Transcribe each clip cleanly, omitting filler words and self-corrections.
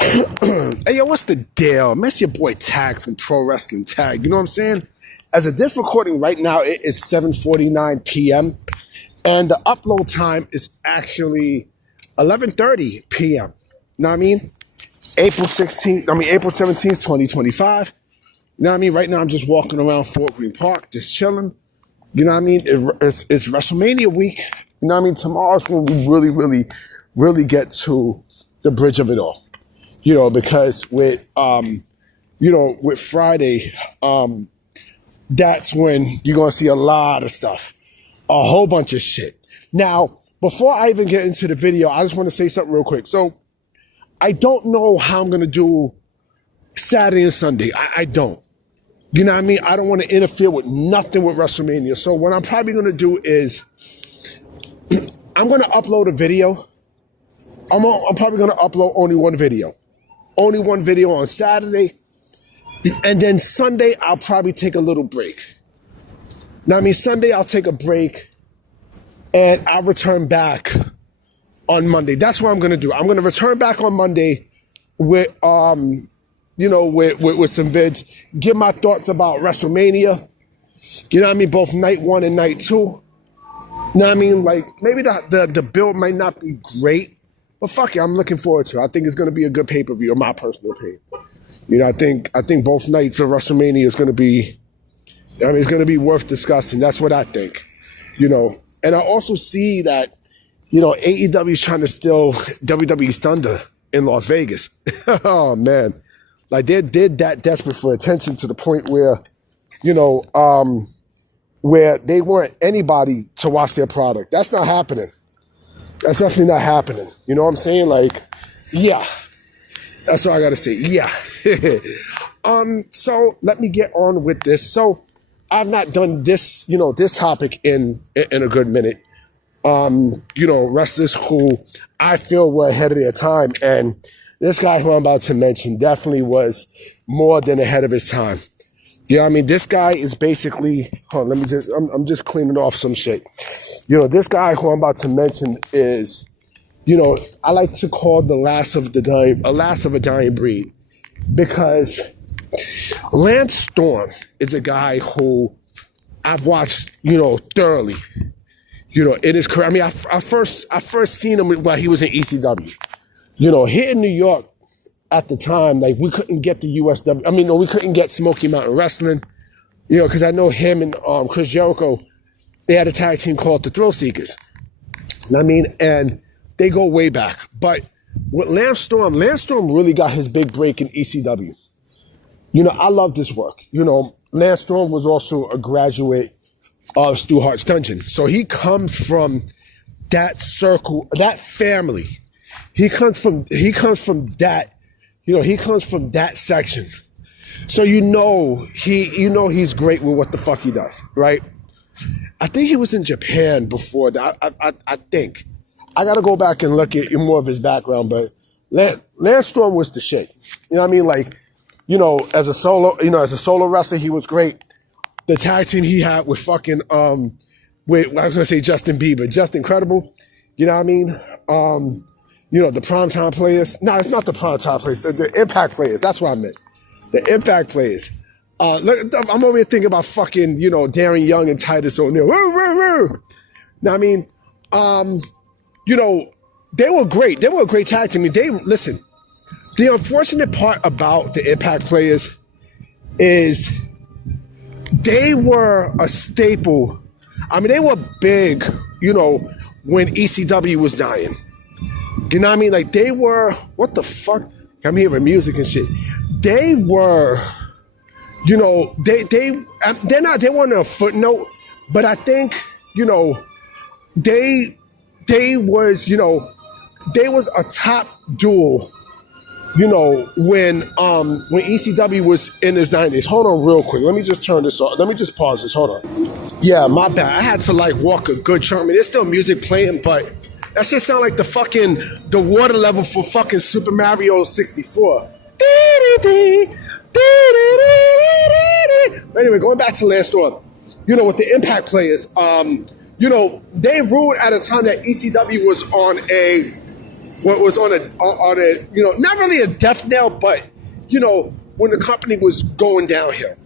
Hey, yo, what's the deal? Miss your boy Tag from Pro Wrestling Tag. You know what I'm saying? As of this recording right now, it is 7:49 p.m. and the upload time is actually 11:30 p.m. You know what I mean? April 17th, 2025. You know what I mean? Right now, I'm just walking around Fort Greene Park, just chilling. You know what I mean? It's WrestleMania week. You know what I mean? Tomorrow's when we really get to the bridge of it all. You know, because with Friday, that's when you're gonna see a lot of stuff, a whole bunch of shit. Now, before I even get into the video, I just want to say something real quick. So, I don't know how I'm gonna do Saturday and Sunday. I don't. You know what I mean? I don't want to interfere with nothing with WrestleMania. So what I'm probably gonna do is I'm gonna upload a video. I'm probably gonna upload only one video. Only one video on Saturday. And then Sunday, I'll probably take a little break. Now, I mean, Sunday, I'll take a break and I'll return back on Monday. That's what I'm going to do. I'm going to return back on Monday with, with some vids, give my thoughts about WrestleMania. You know what I mean? Both night one and night two. You know what I mean? Like, maybe the build might not be great. But fuck it, I'm looking forward to it. I think it's going to be a good pay-per-view, in my personal opinion. You know, I think both nights of WrestleMania is going to be, it's going to be worth discussing. That's what I think. You know, and I also see that, AEW is trying to steal WWE's thunder in Las Vegas. Oh, man. Like, they're that desperate for attention to the point where, where they want anybody to watch their product. That's not happening. That's definitely not happening. You know what I'm saying? Like, yeah. That's what I gotta say. Yeah. So let me get on with this. So I've not done this, this topic in a good minute. Wrestlers who I feel were ahead of their time. And this guy who I'm about to mention definitely was more than ahead of his time. You know what I mean? This guy is basically, I'm just cleaning off some shit. This guy who I'm about to mention is, I like to call a last of a dying breed, because Lance Storm is a guy who I've watched, thoroughly, in his career. I mean, I first seen him while he was in ECW. Here in New York, at the time, like, we couldn't get the USW. We couldn't get Smoky Mountain Wrestling, because I know him and Chris Jericho, they had a tag team called the Thrill Seekers. And they go way back. But with Lance Storm really got his big break in ECW. I love this work. Lance Storm was also a graduate of Stu Hart's Dungeon. So he comes from that circle, that family. He comes from that. He comes from that section. So he's great with what the fuck he does, right? I think he was in Japan before that. I think. I gotta go back and look at more of his background, but Lance Storm was the shit. You know what I mean? Like, as a solo wrestler, he was great. The tag team he had with fucking I was gonna say Justin Bieber, just incredible. You know what I mean? The primetime players. No, it's not the primetime players. The Impact players. That's what I meant. The Impact players. Look, I'm over here thinking about fucking, Darren Young and Titus O'Neil. Now, they were great. They were a great tag team. Listen, the unfortunate part about the Impact players is they were a staple. They were big, when ECW was dying. You know what I mean? Like, they were, what the fuck? I'm hearing music and shit. They were, they weren't a footnote, but I think, they was a top duel, when ECW was in his 90s. Hold on real quick. Let me just turn this off. Let me just pause this. Hold on. Yeah, my bad. I had to walk a good chunk. There's still music playing, but that shit sound like the water level for fucking Super Mario 64. But anyway, going back to Lance Storm, with the Impact players, they ruled at a time that ECW was on a what was on a not really a death knell, but when the company was going downhill.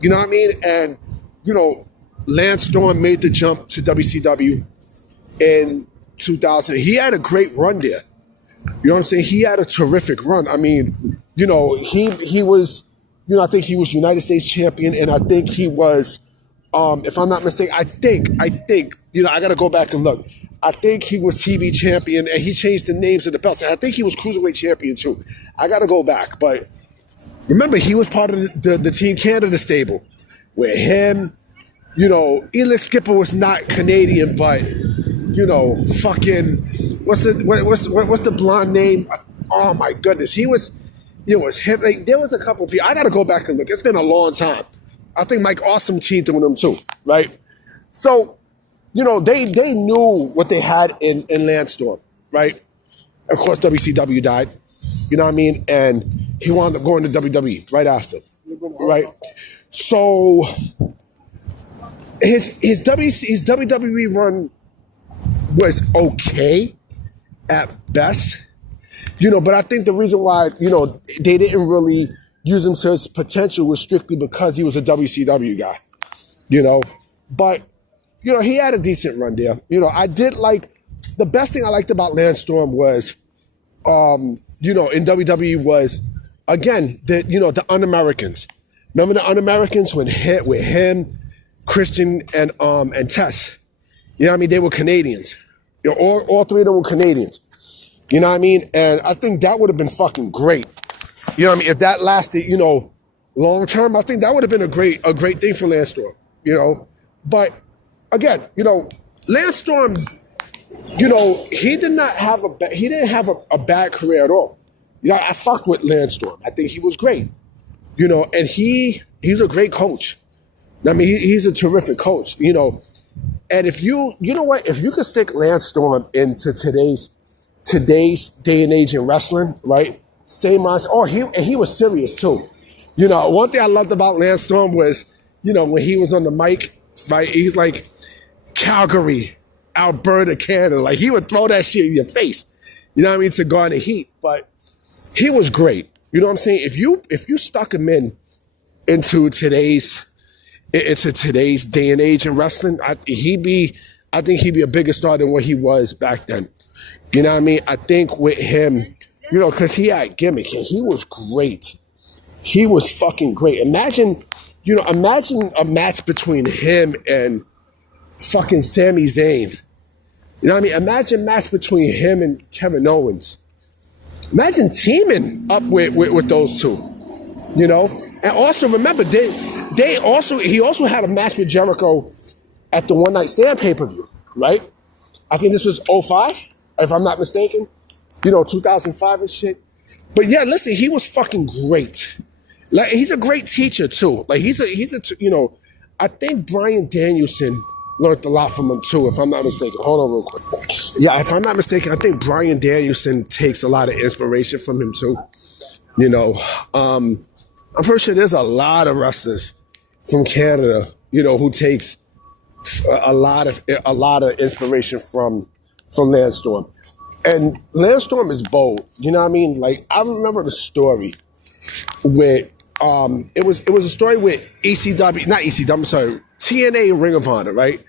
You know what I mean? And Lance Storm made the jump to WCW in 2000. He had a great run there. You know what I'm saying? He had a terrific run. I mean, he was, I think he was United States champion, and I think he was, if I'm not mistaken, I think, I got to go back and look. I think he was TV champion, and he changed the names of the belts. And I think he was cruiserweight champion too. I got to go back, but remember, he was part of the Team Canada stable, where him, Elix Skipper was not Canadian, but fucking what's the blonde name? Oh my goodness, he was. It was him. Like, there was a couple of people. I got to go back and look. It's been a long time. I think Mike Awesome teamed with them too, right? So, they knew what they had in Lance Storm, right? Of course, WCW died. You know what I mean? And he wound up going to WWE right after, right? So his WWE run was okay at best, but I think the reason why, they didn't really use him to his potential was strictly because he was a WCW guy, but, he had a decent run there. I did like, the best thing I liked about Lance Storm was, in WWE was, again, the Un-Americans. Remember the Un-Americans with him, Christian, and Tess? You know what I mean? They were Canadians. All three of them were Canadians. You know what I mean? And I think that would have been fucking great. You know what I mean? If that lasted, long term, I think that would have been a great thing for Lance Storm. But again, Lance Storm, he didn't have a bad career at all. I fuck with Lance Storm. I think he was great. And he's a great coach. I mean, he's a terrific coach. And if if you could stick Lance Storm into today's day and age in wrestling, right? Same mindset. Oh, he was serious too. One thing I loved about Lance Storm was, when he was on the mic, right? He's like, Calgary, Alberta, Canada. Like, he would throw that shit in your face. You know what I mean? To garner heat. But he was great. You know what I'm saying? If you stuck him into today's day and age in wrestling, I think he'd be a bigger star than what he was back then. You know what I mean? I think with him, because he had gimmick and he was great. He was fucking great. Imagine a match between him and fucking Sami Zayn. You know what I mean? Imagine a match between him and Kevin Owens. Imagine teaming up with those two. And also remember, he also had a match with Jericho at the One Night Stand pay-per-view, right? I think this was 2005, if I'm not mistaken. 2005 and shit. But yeah, listen, he was fucking great. Like, he's a great teacher too. Like, I think Bryan Danielson learned a lot from him too, if I'm not mistaken. Hold on real quick. Yeah, if I'm not mistaken, I think Bryan Danielson takes a lot of inspiration from him too. I'm pretty sure there's a lot of wrestlers from Canada, who takes a lot of inspiration from Lance Storm. And Lance Storm is bold. You know what I mean? Like, I remember the story with it was a story with TNA and Ring of Honor, right?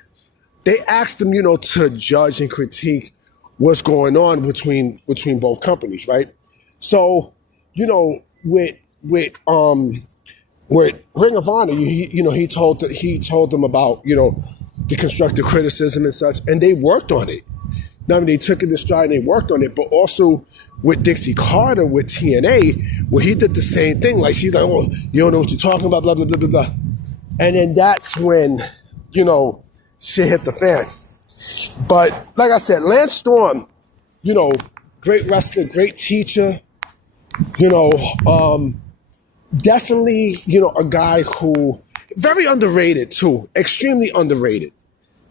They asked them, to judge and critique what's going on between both companies, right? So, with Ring of Honor, he told them about, the constructive criticism and such, and they worked on it. Now, I mean, they took it in stride and they worked on it, but also with Dixie Carter with TNA, where he did the same thing. Like, she's like, oh, you don't know what you're talking about, blah, blah, blah, blah, blah. And then that's when, shit hit the fan. But like I said, Lance Storm, great wrestler, great teacher, definitely, a guy who, very underrated too, extremely underrated.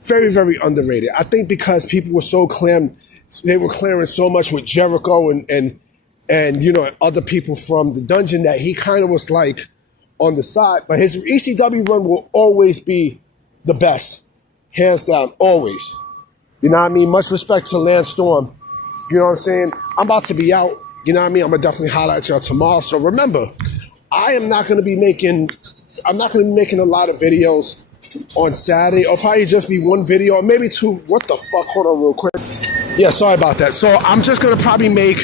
Very, very underrated. I think because people were they were clearing so much with Jericho and other people from the dungeon that he kind of was like on the side. But his ECW run will always be the best. Hands down, always. You know what I mean? Much respect to Lance Storm. You know what I'm saying? I'm about to be out. You know what I mean? I'm gonna definitely holler at y'all tomorrow. So remember, I'm not gonna be making a lot of videos on Saturday. It'll probably just be one video or maybe two. What the fuck? Hold on real quick. Yeah, sorry about that. So I'm just gonna probably make,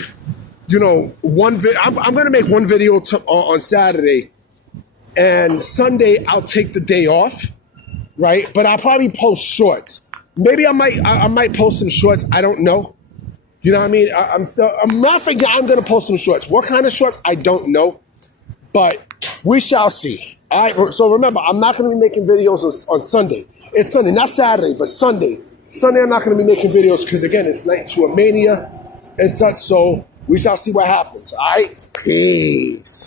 one video. I'm gonna make one video on Saturday, and Sunday I'll take the day off, right? But I'll probably post shorts. Maybe I might post some shorts. I don't know. You know what I mean? I'm not forgetting. I'm gonna post some shorts. What kind of shorts? I don't know, but we shall see. All right. So remember, I'm not gonna be making videos on Sunday. It's Sunday, not Saturday, but Sunday. Sunday, I'm not gonna be making videos because again, it's night to a mania and such. So we shall see what happens. All right. Peace.